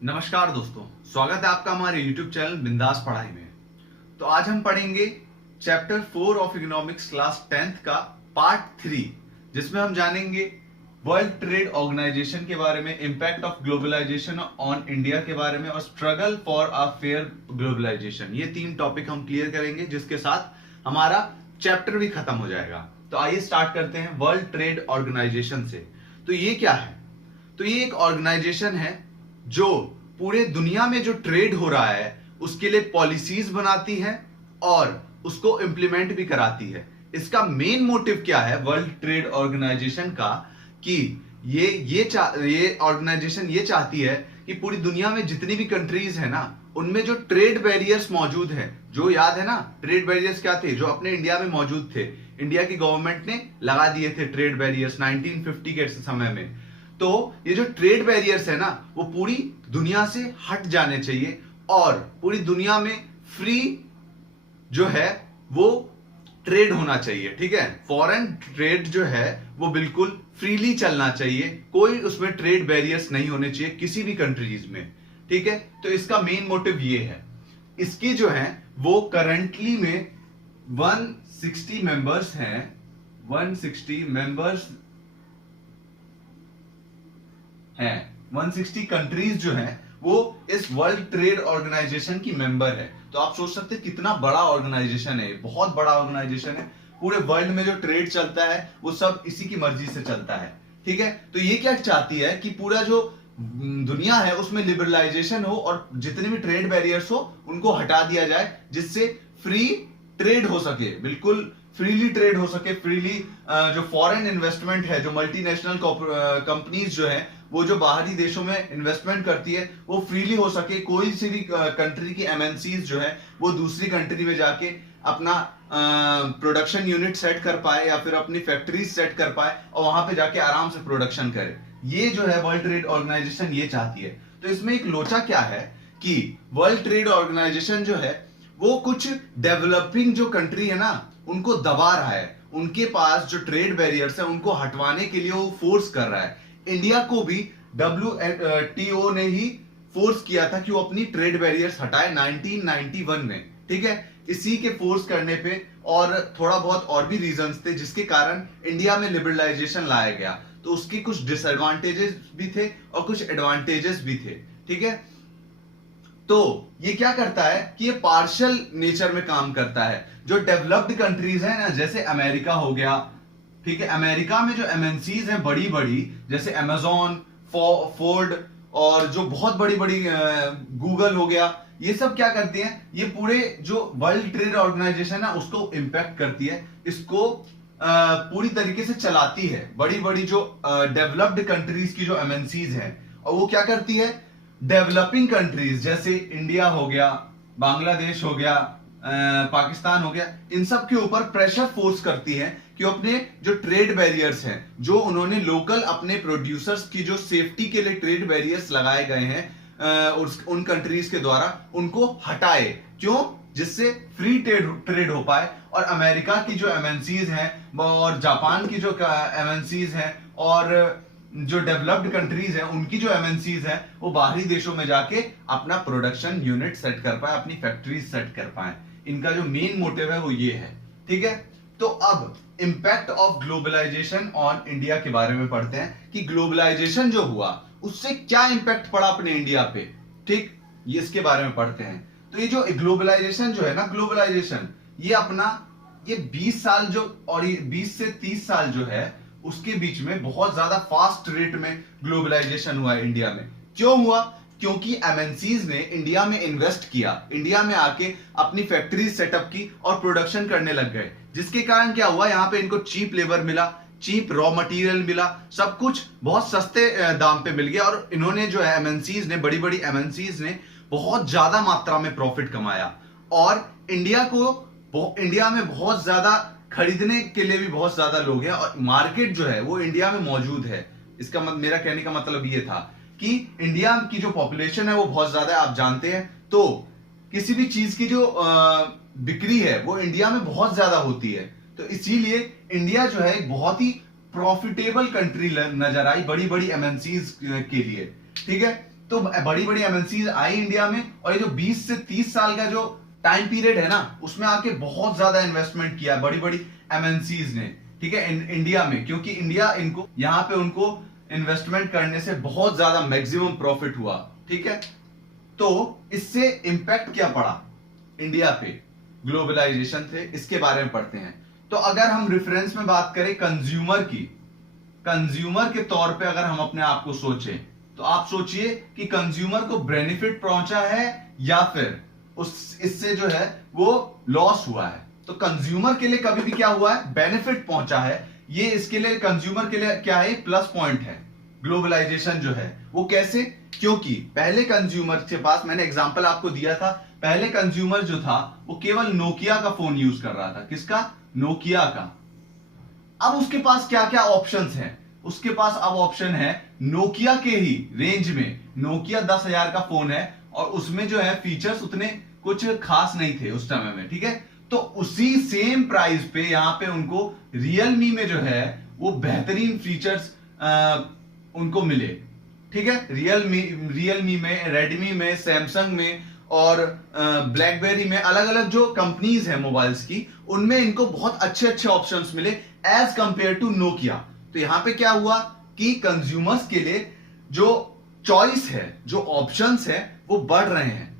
नमस्कार दोस्तों, स्वागत है आपका हमारे YouTube चैनल बिंदास पढ़ाई में। तो आज हम पढ़ेंगे chapter 4 of economics class 10th का पार्ट 3, जिसमें हम जानेंगे वर्ल्ड ट्रेड ऑर्गेनाइजेशन के बारे में, impact of globalisation on India के बारे में और struggle for a fair globalisation. ये 3 टॉपिक हम क्लियर करेंगे, जिसके साथ हमारा चैप्टर भी खत्म हो जाएगा। तो आइए स्टार्ट करते हैं वर्ल्ड ट्रेड ऑर्गेनाइजेशन से। तो ये क्या है? तो ये एक ऑर्गेनाइजेशन है जो पूरे दुनिया में जो ट्रेड हो रहा है उसके लिए पॉलिसीज बनाती है और उसको इंप्लीमेंट भी कराती है। इसका मेन मोटिव क्या है वर्ल्ड ट्रेड ऑर्गेनाइजेशन का, कि ये ऑर्गेनाइजेशन ये चाहती है कि पूरी दुनिया में जितनी भी कंट्रीज है ना, उनमें जो ट्रेड बैरियर्स मौजूद हैं, जो याद है ना ट्रेड बैरियर्स क्या थे, जो अपने इंडिया में मौजूद थे, इंडिया की गवर्नमेंट ने लगा दिए थे ट्रेड बैरियर्स 1950 के समय में। तो ये जो ट्रेड बैरियर्स है ना, वो पूरी दुनिया से हट जाने चाहिए और पूरी दुनिया में फ्री जो है वो ट्रेड होना चाहिए। ठीक है, फॉरेन ट्रेड जो है वो बिल्कुल फ्रीली चलना चाहिए, कोई उसमें ट्रेड बैरियर्स नहीं होने चाहिए किसी भी कंट्रीज में। ठीक है, तो इसका मेन मोटिव ये है। इसकी जो है वो करंटली में 160 मेंबर्स हैं, 160 मेंबर्स हैं, 160 कंट्रीज जो हैं वो इस वर्ल्ड ट्रेड ऑर्गेनाइजेशन की मेंबर है। तो आप सोच सकते हैं कितना बड़ा ऑर्गेनाइजेशन है, बहुत बड़ा ऑर्गेनाइजेशन है। पूरे वर्ल्ड में जो ट्रेड चलता है वो सब इसी की मर्जी से चलता है। ठीक है, तो ये क्या चाहती है कि पूरा जो दुनिया है उसमें लिबरलाइजेशन हो और जितने भी ट्रेड बैरियर्स हो उनको हटा दिया जाए, जिससे फ्री ट्रेड हो सके, बिल्कुल फ्रीली ट्रेड हो सके। फ्रीली जो फॉरेन इन्वेस्टमेंट है, जो मल्टीनेशनल कंपनीज जो है वो जो बाहरी देशों में इन्वेस्टमेंट करती है वो फ्रीली हो सके। कोई सी भी कंट्री की एमएनसीज जो है वो दूसरी कंट्री में जाके अपना प्रोडक्शन यूनिट सेट कर पाए या फिर अपनी फैक्ट्रीज सेट कर पाए और वहां पे जाके आराम से प्रोडक्शन करे। ये जो है वर्ल्ड ट्रेड ऑर्गेनाइजेशन ये चाहती है। तो इसमें एक लोचा क्या है कि वर्ल्ड ट्रेड ऑर्गेनाइजेशन जो है वो कुछ डेवलपिंग जो कंट्री है ना उनको दबा रहा है, उनके पास जो ट्रेड बैरियर्स है उनको हटवाने के लिए वो फोर्स कर रहा है। इंडिया को भी WTO ने ही फोर्स किया था कि वो अपनी ट्रेड बैरियर्स हटाए 1991 में। ठीक है, इसी के फोर्स करने पे और थोड़ा बहुत और भी रीजंस थे जिसके कारण इंडिया में लिबरलाइजेशन लाया गया। तो उसके कुछ डिसएडवांटेजेस भी थे और कुछ एडवांटेजेस भी थे। ठीक है, तो ये क्या करता है कि ये पार्शियल नेचर में काम करता है। जो डेवलप्ड कंट्रीज है ना, जैसे अमेरिका हो गया, ठीक है, अमेरिका में जो एमएनसीज हैं बड़ी बड़ी, जैसे अमेजॉन, फोर्ड और जो बहुत बड़ी बड़ी गूगल हो गया, ये सब क्या करती हैं, ये पूरे जो वर्ल्ड ट्रेड ऑर्गेनाइजेशन है उसको इंपैक्ट करती है, इसको पूरी तरीके से चलाती है। बड़ी बड़ी जो डेवलप्ड कंट्रीज की जो एमएनसीज हैं, और वो क्या करती है, डेवलपिंग कंट्रीज जैसे इंडिया हो गया, बांग्लादेश हो गया, पाकिस्तान हो गया, इन सब के ऊपर प्रेशर फोर्स करती है कि अपने जो ट्रेड बैरियर्स हैं, जो उन्होंने लोकल अपने प्रोड्यूसर्स की जो सेफ्टी के लिए ट्रेड बैरियर्स लगाए गए हैं उन कंट्रीज के द्वारा, उनको हटाए। क्यों? जिससे फ्री ट्रेड हो पाए। और अमेरिका की जो एमएनसीज हैं और जापान की जो एमएनसीज हैं और जो डेवलप्ड कंट्रीज हैं उनकी जो एमएनसीज हैं वो बाहरी देशों में जाके अपना प्रोडक्शन यूनिट सेट कर पाए, अपनी फैक्ट्रीज सेट कर पाए। इनका जो मेन मोटिव है वो ये है। ठीक है, तो अब impact of globalisation on India के बारे में पढ़ते हैं कि ग्लोबलाइजेशन जो हुआ उससे क्या इंपैक्ट पड़ा अपने इंडिया पे। ठीक, ये इसके बारे में पढ़ते हैं। तो ये जो ग्लोबलाइजेशन जो है ना, ग्लोबलाइजेशन ये अपना ये 20 साल जो, और ये 20 से 30 साल जो है उसके बीच में बहुत ज्यादा फास्ट रेट में ग्लोबलाइजेशन हुआ है इंडिया में। क्यों हुआ? क्योंकि एमएनसीज ने इंडिया में इन्वेस्ट किया, इंडिया में आके अपनी फैक्ट्रीज सेटअप की और प्रोडक्शन करने लग गए, जिसके कारण क्या हुआ, यहाँ पे इनको चीप लेबर मिला, चीप रॉ मटेरियल मिला, सब कुछ बहुत सस्ते दाम पे मिल गया। और इन्होंने जो है एमएनसीज ने, बड़ी बड़ी एमएनसीज ने बहुत ज्यादा मात्रा में प्रॉफिट कमाया और इंडिया में बहुत ज्यादा खरीदने के लिए भी बहुत ज्यादा लोग हैं और मार्केट जो है वो इंडिया में मौजूद है। इसका मेरा कहने का मतलब ये था कि इंडिया की जो पॉपुलेशन है वो बहुत ज्यादा है, आप जानते हैं। तो किसी भी चीज की जो बिक्री है वो इंडिया में बहुत ज्यादा होती है। तो इसीलिए इंडिया जो है एक बहुत ही प्रॉफिटेबल कंट्री नजर आई बड़ी बड़ी एमएनसीज के लिए। ठीक है, तो बड़ी बड़ी एमएनसीज आई इंडिया में, और ये जो 20 से 30 साल का जो टाइम पीरियड है ना, उसमें आके बहुत ज्यादा इन्वेस्टमेंट किया बड़ी बड़ी एमएनसीज ने, ठीक है, इंडिया में, क्योंकि इंडिया इनको यहां पे उनको इन्वेस्टमेंट करने से बहुत ज्यादा मैक्सिमम प्रॉफिट हुआ, ठीक है। तो इससे इंपैक्ट क्या पड़ा इंडिया पे, ग्लोबलाइजेशन थे, इसके बारे में पढ़ते हैं। तो अगर हम रेफरेंस में बात करें कंज्यूमर की, कंज्यूमर के तौर पे अगर हम अपने आप को सोचें, तो आप सोचिए कि कंज्यूमर को बेनिफिट पहुंचा है या फिर इससे जो है वो लॉस हुआ है। तो कंज्यूमर के लिए कभी भी क्या हुआ है, बेनिफिट पहुंचा है। ये इसके लिए कंज्यूमर के लिए क्या है, प्लस पॉइंट है। ग्लोबलाइजेशन जो है वो कैसे, क्योंकि पहले कंज्यूमर के पास, मैंने एग्जांपल आपको दिया था, पहले कंज्यूमर जो था वो केवल नोकिया का फोन यूज कर रहा था। किसका, नोकिया का। अब उसके पास क्या क्या ऑप्शंस हैं, उसके पास अब ऑप्शन है नोकिया के ही रेंज में, नोकिया 10,000 का फोन है और उसमें जो है फीचर्स उतने कुछ खास नहीं थे उस समय में, ठीक है। तो उसी सेम प्राइस पे यहां पे उनको रियलमी में जो है वो बेहतरीन फीचर्स उनको मिले, ठीक है। रियलमी में, रेडमी में, सैमसंग में और ब्लैकबेरी में, अलग अलग जो कंपनीज हैं मोबाइल्स की, उनमें इनको बहुत अच्छे अच्छे ऑप्शंस मिले एज कंपेयर टू नोकिया। तो यहां पे क्या हुआ कि कंज्यूमर्स के लिए जो चॉइस है, जो ऑप्शंस है, वो बढ़ रहे हैं।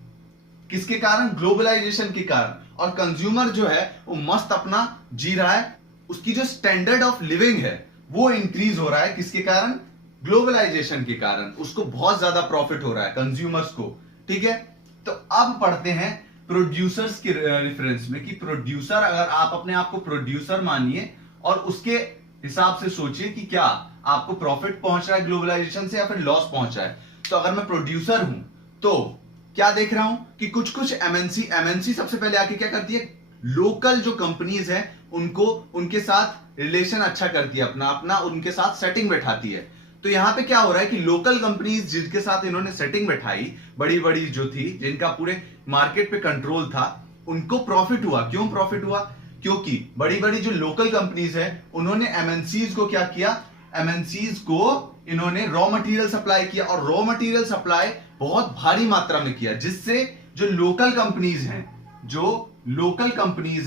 किसके कारण, ग्लोबलाइजेशन के कारण। और कंज्यूमर जो है वो मस्त अपना जी रहा है, उसकी जो स्टैंडर्ड ऑफ लिविंग है वो इंक्रीज हो रहा है। किसके कारण, ग्लोबलाइजेशन के कारण। उसको बहुत ज्यादा प्रॉफिट हो रहा है कंज्यूमर्स को, ठीक है। तो अब पढ़ते हैं प्रोड्यूसर्स के रेफरेंस में कि प्रोड्यूसर, अगर आप अपने आप को प्रोड्यूसर मानिए और उसके हिसाब से सोचिए कि क्या आपको प्रॉफिट पहुंच रहा है ग्लोबलाइजेशन से या फिर लॉस पहुंच रहा है। तो अगर मैं प्रोड्यूसर हूं तो क्या देख रहा हूं कि कुछ कुछ एमएनसी सबसे पहले आके क्या करती है, लोकल जो कंपनीज है उनको, उनके साथ रिलेशन अच्छा करती है, अपना अपना उनके साथ सेटिंग बैठाती है। तो यहां पे क्या हो रहा है कि लोकल कंपनीज जिनके साथ इन्होंने सेटिंग बैठाई, बड़ी बड़ी जो थी, जिनका पूरे मार्केट पे कंट्रोल था, उनको प्रॉफिट हुआ। क्यों प्रॉफिट हुआ, क्योंकि बड़ी बड़ी जो लोकल कंपनीज है उन्होंने एमएनसीज को क्या किया, एमएनसीज को इन्होंने रॉ मटेरियल सप्लाई किया, और रॉ मटेरियल सप्लाई बहुत भारी मात्रा में किया, जिससे जो लोकल कंपनीज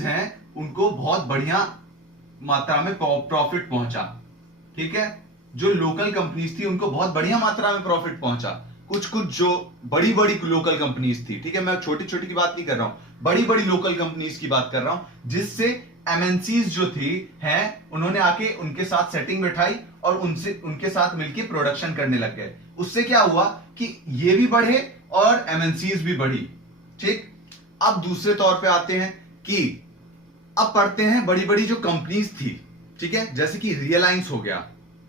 हैं उनको बहुत बढ़िया मात्रा में प्रॉफिट पहुंचा, ठीक है। जो लोकल कंपनीज थी उनको बहुत बढ़िया मात्रा में प्रॉफिट पहुंचा। कुछ कुछ जो बड़ी बड़ी लोकल कंपनीज थी, ठीक है, मैं छोटी छोटी की बात नहीं कर रहा हूं, बड़ी बड़ी लोकल कंपनीज की बात कर रहा हूं, जिससे एमएनसीज जो थी हैं उन्होंने आके उनके साथ सेटिंग बैठाई और उनके साथ मिलके प्रोडक्शन करने लग गए। उससे क्या हुआ कि ये भी बढ़े और एमएनसीज भी बढ़ी, ठीक। अब दूसरे तौर पे आते हैं कि अब पढ़ते हैं बड़ी बड़ी जो कंपनीज थी, ठीक है, जैसे कि रियलायंस हो गया,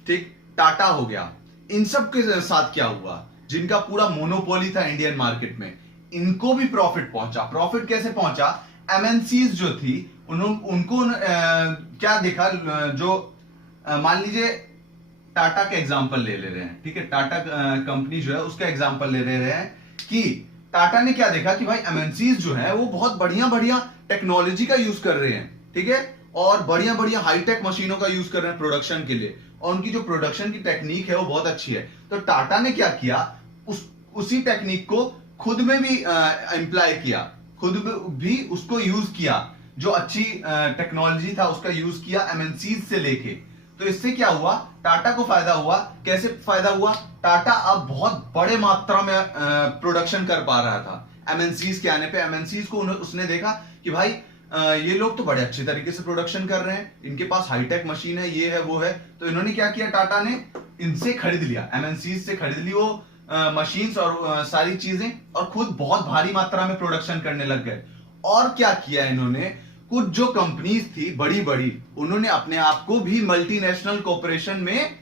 ठीक, टाटा हो गया, इन सब के साथ क्या हुआ, जिनका पूरा मोनोपोली था इंडियन मार्केट में, इनको भी प्रॉफिट पहुंचा। प्रॉफिट कैसे पहुंचा, एमएनसीज जो थी उनको क्या देखा, जो मान लीजिए टाटा का एग्जांपल ले रहे हैं, ठीक है, टाटा कंपनी जो है उसका एग्जांपल ले रहे हैं कि टाटा ने क्या देखा कि भाई एमएनसीज जो है वो बहुत बढ़िया बढ़िया टेक्नोलॉजी का यूज कर रहे हैं, ठीक है, और बढ़िया बढ़िया हाईटेक मशीनों का यूज कर रहे हैं प्रोडक्शन के लिए, और उनकी जो प्रोडक्शन की टेक्निक है वो बहुत अच्छी है। तो टाटा ने क्या किया, उसी टेक्निक को खुद में भी इंप्लाई किया, खुद भी उसको यूज किया, जो अच्छी टेक्नोलॉजी था उसका यूज किया एमएनसीज से लेके। तो इससे क्या हुआ, टाटा को फायदा हुआ। कैसे फायदा हुआ, टाटा अब बहुत बड़े मात्रा में प्रोडक्शन कर पा रहा था एमएनसीज के आने पे। एमएनसीज को उसने देखा कि भाई ये लोग तो बड़े अच्छे तरीके से प्रोडक्शन कर रहे हैं, इनके पास हाईटेक मशीन है, ये है वो है। तो इन्होंने क्या किया, टाटा ने इनसे खरीद लिया, एमएनसीज से खरीद ली वो मशीन्स और सारी चीजें, और खुद बहुत भारी मात्रा में प्रोडक्शन करने लग गए। और क्या किया इन्होंने, कुछ जो कंपनीज थी बड़ी बड़ी, उन्होंने अपने आप को भी मल्टीनेशनल कॉर्पोरेशन में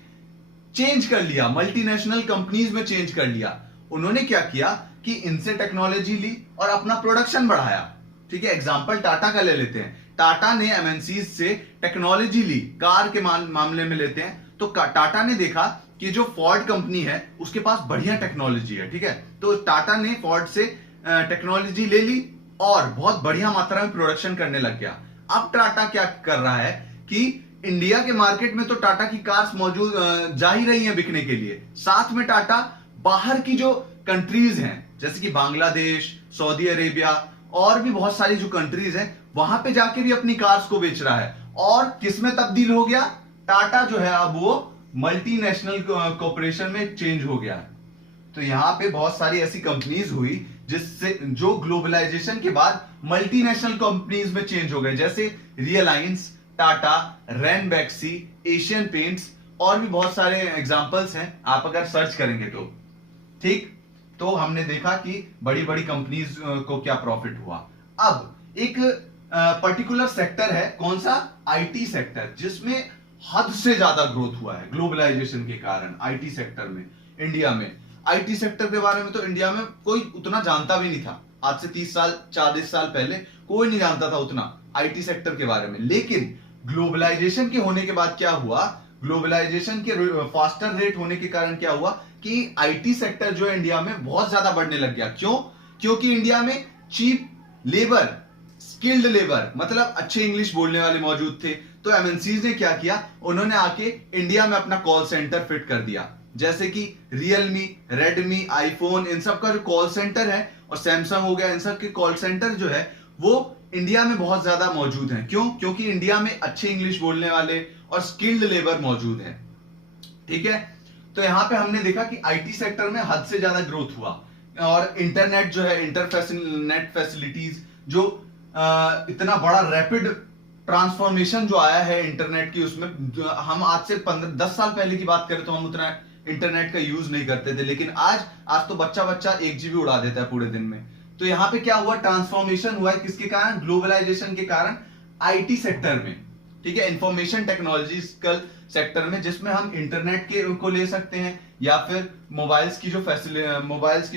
चेंज कर लिया, मल्टीनेशनल कंपनीज में चेंज कर लिया। उन्होंने क्या किया कि इनसे टेक्नोलॉजी ली और अपना प्रोडक्शन बढ़ाया, ठीक है। एग्जांपल टाटा का ले लेते हैं, टाटा ने एमएनसीज से टेक्नोलॉजी ली, कार के मामले में लेते हैं तो टाटा ने देखा कि जो फोर्ड कंपनी है उसके पास बढ़िया टेक्नोलॉजी है, ठीक है। तो टाटा ने फोर्ड से टेक्नोलॉजी ले ली और बहुत बढ़िया मात्रा में प्रोडक्शन करने लग गया। अब टाटा क्या कर रहा है कि इंडिया के मार्केट में तो टाटा की कार्स मौजूद जा ही रही हैं बिकने के लिए, साथ में टाटा बाहर की जो कंट्रीज हैं जैसे कि बांग्लादेश, सऊदी अरेबिया और भी बहुत सारी जो कंट्रीज हैं, वहां पे जाके भी अपनी कार्स को बेच रहा है। और किसमें तब्दील हो गया? टाटा जो है अब वो मल्टीनेशनल कॉर्पोरेशन में चेंज हो गया है। तो यहां पे बहुत सारी ऐसी कंपनीज हुई जिससे जो ग्लोबलाइजेशन के बाद मल्टीनेशनल कंपनीज में चेंज हो गए, जैसे रियलायंस, टाटा, रैनबैक्सी, एशियन पेंट्स और भी बहुत सारे एग्जांपल्स हैं, आप अगर सर्च करेंगे तो। ठीक, तो हमने देखा कि बड़ी बड़ी कंपनीज को क्या प्रॉफिट हुआ। अब एक पर्टिकुलर सेक्टर है, कौन सा? आईटी सेक्टर, जिसमें हद से ज्यादा ग्रोथ हुआ है ग्लोबलाइजेशन के कारण। आईटी सेक्टर में, इंडिया में आईटी सेक्टर के बारे में तो इंडिया में कोई उतना जानता भी नहीं था। आज से 30 साल 40 साल पहले कोई नहीं जानता था उतना आईटी सेक्टर के बारे में। लेकिन ग्लोबलाइजेशन के होने के बाद क्या हुआ? ग्लोबलाइजेशन के फास्टर रेट होने के कारण क्या हुआ कि आईटी सेक्टर जो है इंडिया में बहुत ज्यादा बढ़ने लग गया। क्यों? क्योंकि इंडिया में चीप लेबर, स्किल्ड लेबर, मतलब अच्छे इंग्लिश बोलने वाले मौजूद थे। तो एमएनसीज ने क्या किया? उन्होंने आके इंडिया में अपना कॉल सेंटर फिट कर दिया, जैसे कि रियलमी, रेडमी, आईफोन, इन सब का जो कॉल सेंटर है, और सैमसंग हो गया, इन सब के कॉल सेंटर जो है वो इंडिया में बहुत ज्यादा मौजूद हैं। क्यों? क्योंकि इंडिया में अच्छे इंग्लिश बोलने वाले और स्किल्ड लेबर मौजूद है। ठीक है, तो यहां पे हमने देखा कि आईटी सेक्टर में हद से ज्यादा ग्रोथ हुआ। और इंटरनेट जो है, नेट फैसिलिटीज जो इतना बड़ा रैपिड ट्रांसफॉर्मेशन जो आया है इंटरनेट की, उसमें हम आज से 10 साल पहले की बात करें तो हम उतना इंटरनेट का यूज नहीं करते थे, लेकिन आज तो बच्चा 1 जीबी उड़ा देता है पूरे दिन में। तो यहां पे क्या हुआ? ट्रांसफॉर्मेशन हुआ है, किसके कारण? ग्लोबलाइजेशन के कारण, आईटी सेक्टर में। ठीक है, इंफॉर्मेशन टेक्नोलॉजिकल सेक्टर में, जिसमें हम इंटरनेट के को ले सकते हैं, या फिर मोबाइल्स की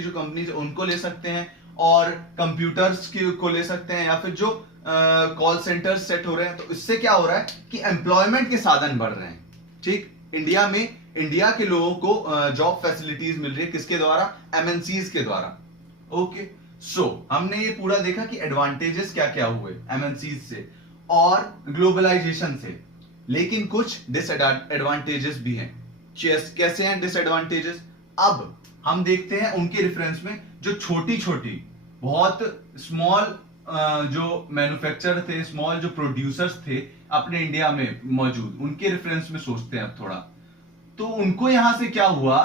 जो कंपनीज उनको ले सकते हैं, और कंप्यूटर्स को ले सकते हैं, या फिर जो कॉल सेंटर्स सेट हो रहे हैं। तो इससे क्या हो रहा है कि एम्प्लॉयमेंट के साधन बढ़ रहे हैं। ठीक, इंडिया के लोगों को जॉब फैसिलिटीज मिल रही है, किसके द्वारा? एमएनसीज के द्वारा। ओके, सो हमने ये पूरा देखा कि एडवांटेजेस क्या क्या हुए एमएनसीज से और ग्लोबलाइजेशन से, लेकिन कुछ डिसएडवांटेजेस भी हैं। कैसे हैं डिसएडवांटेजेस? अब हम देखते हैं उनके रेफरेंस में, जो छोटी छोटी बहुत स्मॉल जो मैन्युफैक्चरर थे, स्मॉल जो प्रोड्यूसर्स थे अपने इंडिया में मौजूद, उनके रेफरेंस में सोचते हैं अब थोड़ा। तो उनको यहां से क्या हुआ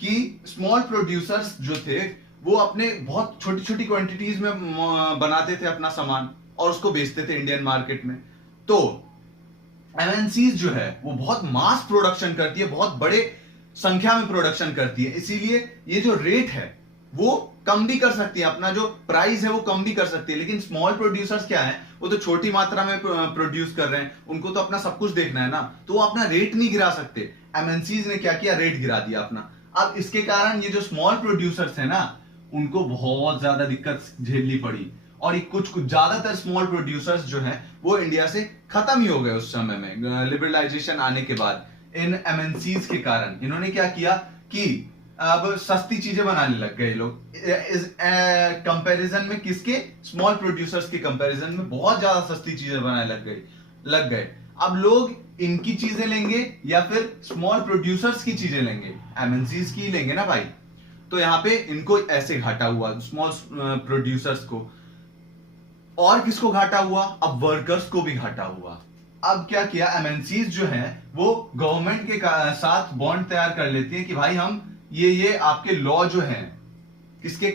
कि स्मॉल प्रोड्यूसर्स जो थे वो अपने बहुत छोटी छोटी क्वांटिटीज में बनाते थे अपना सामान और उसको बेचते थे इंडियन मार्केट में। तो एमएनसीज जो है वो बहुत मास प्रोडक्शन करती है, बहुत बड़े संख्या में प्रोडक्शन करती है, इसीलिए ये जो रेट है वो कम भी कर सकती है, अपना जो प्राइस है वो कम भी कर सकती है। लेकिन स्मॉल प्रोड्यूसर्स क्या है, वो तो छोटी मात्रा में प्रोड्यूस कर रहे हैं, उनको तो अपना सब कुछ देखना है ना, तो वो अपना रेट नहीं गिरा सकते। एमएनसीज ने क्या किया? रेट गिरा दिया अपना। अब इसके कारण ये जो स्मॉल प्रोड्यूसर्स है ना, उनको बहुत ज्यादा दिक्कत झेलनी पड़ी, और कुछ ज्यादातर स्मॉल प्रोड्यूसर्स जो हैं वो इंडिया से खत्म ही हो गए उस समय में, लिबरलाइजेशन आने के बाद। इन एमएनसीज के कारण इन्होंने क्या किया कि अब सस्ती चीजें बनाने लग गए लोग, इस कंपैरिजन में, किसके? स्मॉल प्रोड्यूसर्स के कंपैरिजन में बहुत ज्यादा सस्ती चीजें बनाने लग गए। अब लोग इनकी चीजें लेंगे या फिर स्मॉल प्रोड्यूसर्स की चीजें लेंगे? एमएनसीज की लेंगे ना भाई। तो यहां पे इनको ऐसे घाटा हुआ, स्मॉल प्रोड्यूसर्स को। और किसको घाटा हुआ? अब वर्कर्स को भी घाटा हुआ। अब क्या किया एमएनसीज जो है वो गवर्नमेंट के साथ बॉन्ड तैयार कर लेती है कि भाई हम ये आपके लॉ जो है, किसके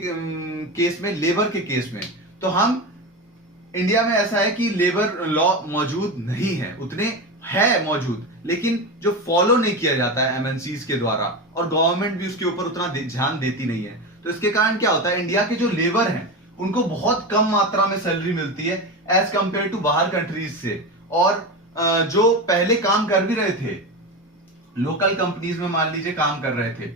केस में? लेबर के केस में। तो हम इंडिया में ऐसा है कि लेबर लॉ मौजूद नहीं है, उतने है मौजूद, लेकिन जो फॉलो नहीं किया जाता है एमएनसीज के द्वारा, और गवर्नमेंट भी उसके ऊपर उतना ध्यान देती नहीं है। तो इसके कारण क्या होता है, इंडिया के जो लेबर हैं उनको बहुत कम मात्रा में सैलरी मिलती है एज कंपेयर टू बाहर कंट्रीज से। और जो पहले काम कर भी रहे थे, लोकल कंपनीज में मान लीजिए काम कर रहे थे,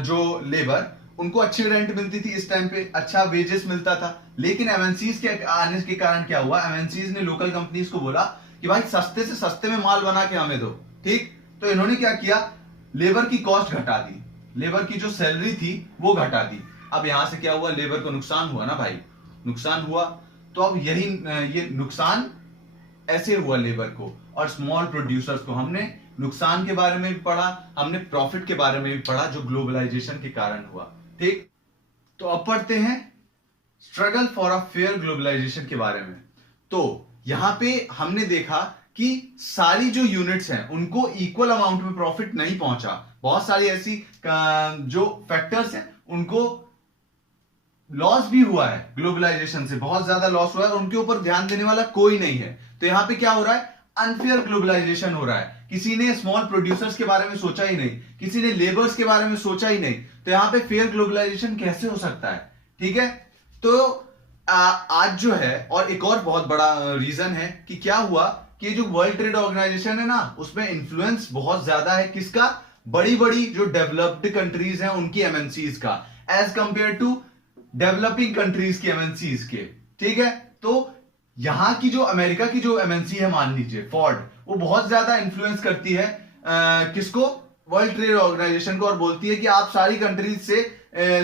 जो लेबर, उनको अच्छी रेंट मिलती थी इस टाइम पे, अच्छा वेजेस मिलता था। लेकिन एमएनसीज के आने के कारण क्या हुआ, एमएनसीज ने लोकल कंपनीज को बोला कि भाई सस्ते से सस्ते में माल बना के हमें दो। ठीक, तो इन्होंने क्या किया? लेबर की कॉस्ट घटा दी, लेबर की जो सैलरी थी वो घटा दी। अब यहां से क्या हुआ? लेबर को नुकसान हुआ ना भाई, नुकसान हुआ। तो अब ये नुकसान ऐसे हुआ लेबर को और स्मॉल प्रोड्यूसर्स को। हमने नुकसान के बारे में भी पढ़ा, हमने प्रॉफिट के बारे में भी पढ़ा, जो ग्लोबलाइजेशन के कारण हुआ। ठीक, तो अब पढ़ते हैं struggle for a fair globalisation के बारे में। तो यहां पे हमने देखा कि सारी जो यूनिट्स हैं उनको इक्वल अमाउंट में प्रॉफिट नहीं पहुंचा। बहुत सारी ऐसी जो फैक्टर्स हैं उनको लॉस भी हुआ है, ग्लोबलाइजेशन से बहुत ज्यादा लॉस हुआ है, उनके ऊपर ध्यान देने वाला कोई नहीं है। तो यहां पे क्या हो रहा है, अनफेयर ग्लोबलाइजेशन हो रहा है। किसी ने स्मॉल प्रोड्यूसर्स के बारे में सोचा ही नहीं, किसी ने लेबर्स के बारे में सोचा ही नहीं। तो यहां पे फेयर ग्लोबलाइजेशन कैसे हो सकता है? ठीक है, तो आज जो है, और एक और बहुत बड़ा रीजन है कि क्या हुआ कि जो वर्ल्ड ट्रेड ऑर्गेनाइजेशन है ना, उसमें इन्फ्लुएंस बहुत ज्यादा है किसका? बड़ी बड़ी जो डेवलप्ड कंट्रीज हैं उनकी एमएनसीज का, as compare to developing countries की एमएनसीज के। ठीक है, तो यहां की जो अमेरिका की जो एमएनसी है, मान लीजिए फोर्ड, वो बहुत ज्यादा इंफ्लुएंस करती है किसको? वर्ल्ड ट्रेड ऑर्गेनाइजेशन को, और बोलती है कि आप सारी कंट्रीज से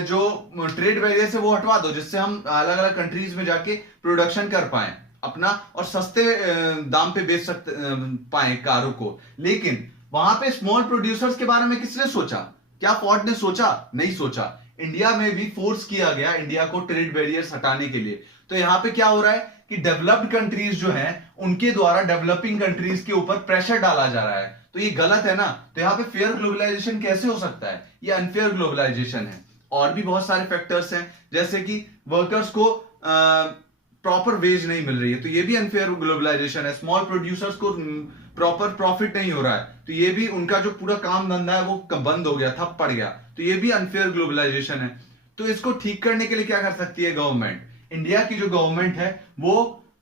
जो ट्रेड बैरियर है वो हटवा दो, जिससे हम अलग अलग कंट्रीज में जाके प्रोडक्शन कर पाए अपना, और सस्ते दाम पे बेच सकते पाए कारों को। लेकिन वहां पे स्मॉल प्रोड्यूसर्स के बारे में किसने सोचा? क्या फोर्ड ने सोचा? नहीं सोचा। इंडिया में भी फोर्स किया गया इंडिया को ट्रेड बैरियर्स हटाने के लिए। तो यहां पे क्या हो रहा है कि डेवलप्ड कंट्रीज जो हैं उनके द्वारा डेवलपिंग कंट्रीज के ऊपर प्रेशर डाला जा रहा है। तो ये गलत है ना। तो यहां पे फेयर ग्लोबलाइजेशन कैसे हो सकता है? ये अनफेयर ग्लोबलाइजेशन है। और भी बहुत सारे फैक्टर्स हैं, जैसे कि वर्कर्स को प्रॉपर वेज नहीं मिल रही है, तो ये भी अनफेयर ग्लोबलाइजेशन है। स्मॉल प्रोड्यूसर्स को प्रॉपर प्रॉफिट नहीं हो रहा है, तो ये भी उनका जो पूरा काम धंधा है वो बंद हो गया, ठप पड़ गया, तो ये भी अनफेयर ग्लोबलाइजेशन है। तो इसको ठीक करने के लिए क्या कर सकती है गवर्नमेंट? इंडिया की जो गवर्नमेंट है वो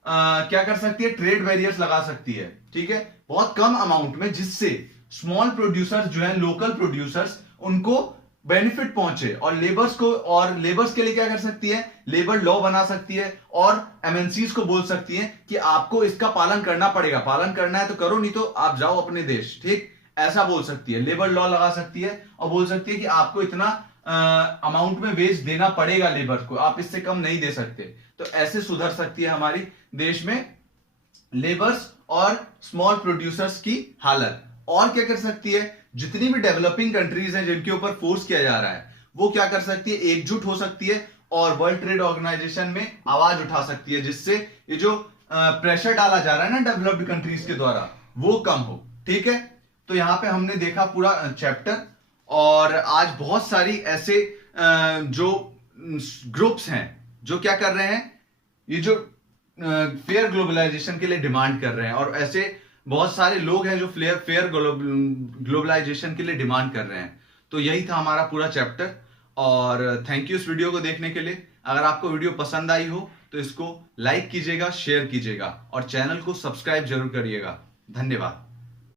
क्या कर सकती है? ट्रेड बैरियर्स लगा सकती है, ठीक है, बहुत कम अमाउंट में, जिससे स्मॉल प्रोड्यूसर्स जो है, लोकल प्रोड्यूसर्स, उनको बेनिफिट पहुंचे। और लेबर्स के लिए क्या कर सकती है? लेबर लॉ बना सकती है, और एमएनसीज को बोल सकती है कि आपको इसका पालन करना पड़ेगा, पालन करना है तो करो, नहीं तो आप जाओ अपने देश। ठीक, ऐसा बोल सकती है, लेबर लॉ लगा सकती है और बोल सकती है कि आपको इतना अमाउंट में वेज देना पड़ेगा लेबर को, आप इससे कम नहीं दे सकते। तो ऐसे सुधर सकती है हमारी देश में लेबर्स और स्मॉल प्रोड्यूसर्स की हालत। और क्या कर सकती है? जितनी भी डेवलपिंग कंट्रीज हैं जिनके ऊपर फोर्स किया जा रहा है, वो क्या कर सकती है? एकजुट हो सकती है और वर्ल्ड ट्रेड ऑर्गेनाइजेशन में आवाज उठा सकती है, जिससे ये जो प्रेशर डाला जा रहा है ना डेवलप्ड कंट्रीज के द्वारा, वो कम हो। ठीक है, तो यहां पे हमने देखा पूरा चैप्टर। और आज बहुत सारी ऐसे जो ग्रुप्स हैं जो क्या कर रहे हैं, ये जो फेयर ग्लोबलाइजेशन के लिए डिमांड कर रहे हैं, और ऐसे बहुत सारे लोग हैं जो फेयर ग्लोबलाइजेशन के लिए डिमांड कर रहे हैं। तो यही था हमारा पूरा चैप्टर, और थैंक यू इस वीडियो को देखने के लिए। अगर आपको वीडियो पसंद आई हो तो इसको लाइक कीजिएगा, शेयर कीजिएगा, और चैनल को सब्सक्राइब जरूर करिएगा। धन्यवाद।